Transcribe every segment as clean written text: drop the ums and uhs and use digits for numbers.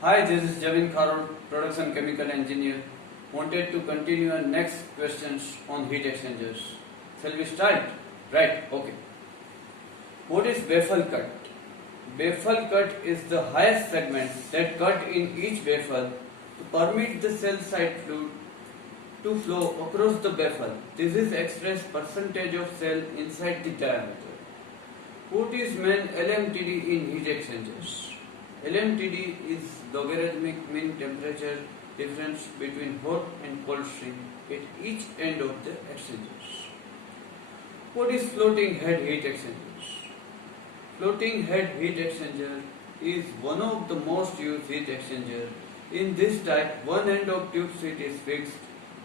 Hi, this is Javin Kharod, Production Chemical Engineer. Wanted to continue our next questions on heat exchangers. Shall we start? Right, okay. What is baffle cut? Baffle cut is the highest segment that cut in each baffle to permit the cell side fluid to flow across the baffle. This is expressed percentage of cell inside the diameter. What is mean LMTD in heat exchangers? LMTD is logarithmic mean temperature difference between hot and cold stream at each end of the exchangers. What is floating head heat exchangers? Floating head heat exchanger is one of the most used heat exchanger. In this type, one end of tube sheet is fixed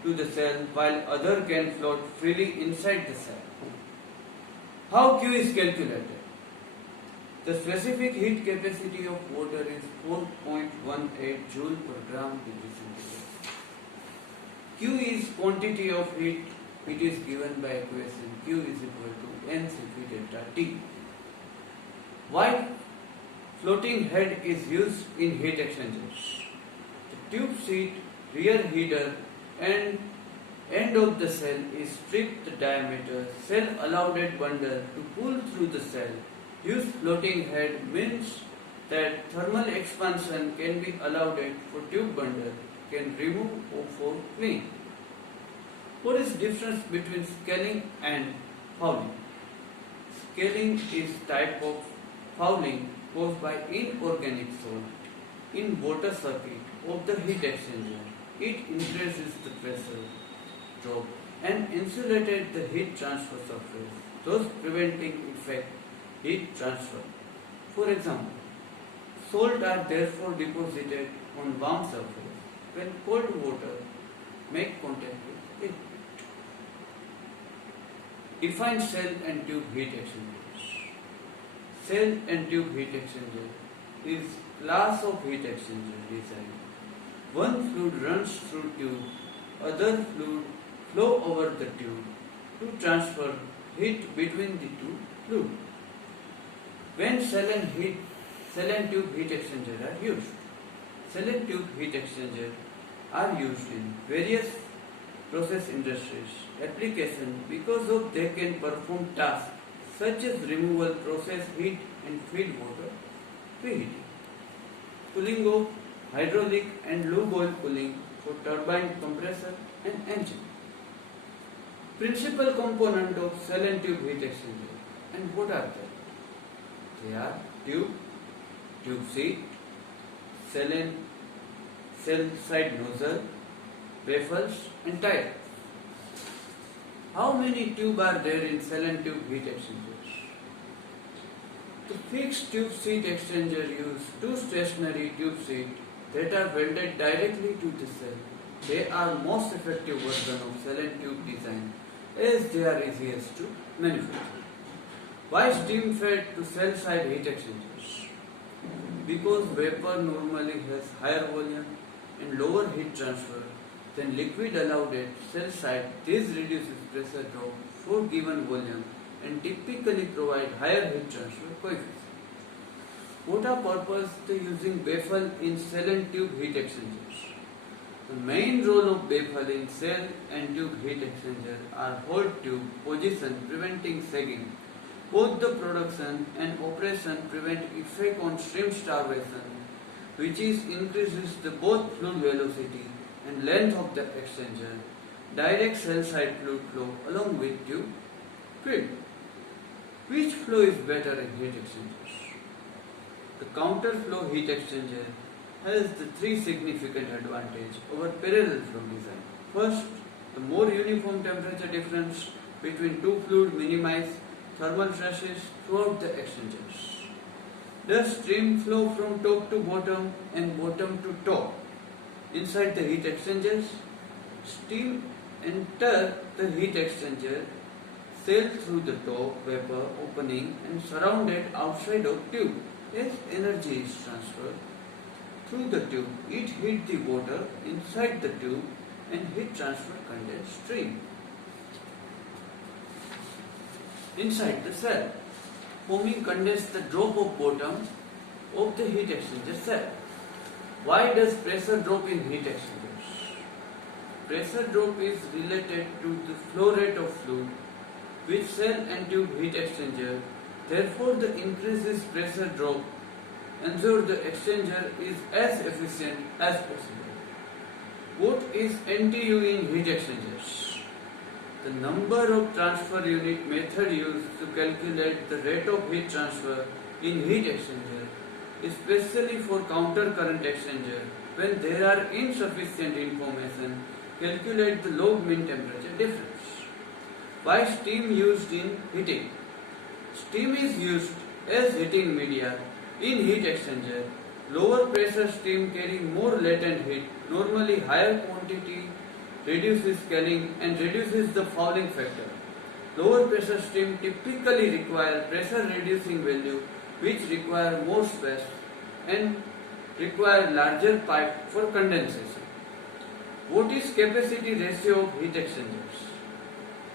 to the cell while other can float freely inside the cell. How Q is calculated? The specific heat capacity of water is 4.18 joule per gram degree centigrade. Q is quantity of heat. It is given by equation Q is equal to N Cp delta T. Why floating head is used in heat exchangers? The tube sheet, rear header and end of the cell is stripped the diameter cell allowed bundle to pull through the cell. Use floating head means that thermal expansion can be allowed for tube bundle can remove or for clean. What is difference between scaling and fouling? Scaling is type of fouling caused by inorganic salt in water circuit of the heat exchanger. It increases the pressure drop and insulated the heat transfer surface, thus preventing effect heat transfer. For example, salt are therefore deposited on warm surface when cold water make contact with it. Define cell and tube heat exchangers. Cell and tube heat exchanger is class of heat exchanger design. One fluid runs through tube, other fluid flow over the tube to transfer heat between the two fluids. When cell and tube heat exchanger are used. Cell and tube heat exchanger are used in various process industries application because of they can perform tasks such as removal, process heat and feed water preheating, cooling of hydraulic and lube oil cooling for turbine compressor and engine. Principal component of cell and tube heat exchanger and what are they? They are tube sheet, cell side nozzle, baffles and tire. How many tubes are there in cell and tube heat exchangers? The fixed tube sheet exchanger use two stationary tube sheets that are welded directly to the cell. They are most effective version of cell and tube design as they are easiest to manufacture. Why steam fed to cell side heat exchangers? Because vapor normally has higher volume and lower heat transfer than liquid allowed at cell side. This reduces pressure drop for given volume and typically provide higher heat transfer coefficient. What are purpose to using baffle in cell and tube heat exchangers? The main role of baffle in cell and tube heat exchanger are hold tube position preventing sagging. Both the production and operation prevent effect on stream starvation, which is increases the both fluid velocity and length of the exchanger, direct cell side fluid flow along with tube feed. Which flow is better in heat exchangers? The counter flow heat exchanger has the three significant advantages over parallel flow design. First, the more uniform temperature difference between two fluids minimize thermal stresses throughout the exchangers. Thus, stream flow from top to bottom and bottom to top. Inside the heat exchangers, steam enter the heat exchanger, sail through the top vapor opening and surrounded outside of tube. As energy is transferred through the tube, it hit the water inside the tube and heat transfer condense stream inside the cell. foaming condenses the drop of bottom of the heat exchanger cell. Why does pressure drop in heat exchangers? Pressure drop is related to the flow rate of fluid which cell and tube heat exchanger. Therefore, the increases pressure drop ensure the exchanger is as efficient as possible. What is NTU in heat exchangers? The number of transfer unit method used to calculate the rate of heat transfer in heat exchanger, especially for counter current exchanger. When there are insufficient information, calculate the log mean temperature difference. Why steam used in heating? Steam is used as heating media in heat exchanger. Lower pressure steam carrying more latent heat, normally higher quantity reduces scaling and reduces the fouling factor. Lower pressure steam typically require pressure reducing value which require more space and require larger pipe for condensation. What is capacity ratio of heat exchangers?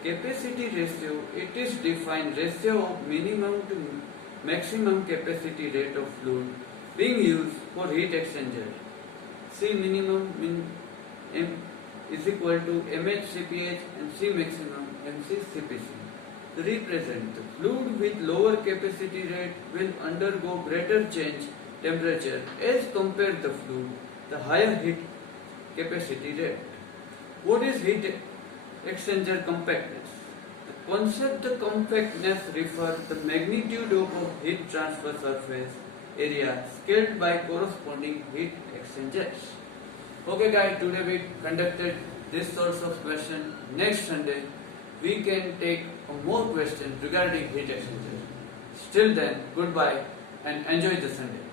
Capacity ratio, it is defined ratio of minimum to maximum capacity rate of fluid being used for heat exchanger. C minimum M is equal to mHCpH and C maximum mCCpC. Represent the fluid with lower capacity rate will undergo greater change temperature as compared the fluid the higher heat capacity rate. What is heat exchanger compactness? The concept of compactness refers the magnitude of heat transfer surface area scaled by corresponding heat exchangers. Okay guys, today we conducted this sorts of question. Next Sunday we can take more questions regarding heat exchanger. Till then, goodbye and enjoy the Sunday.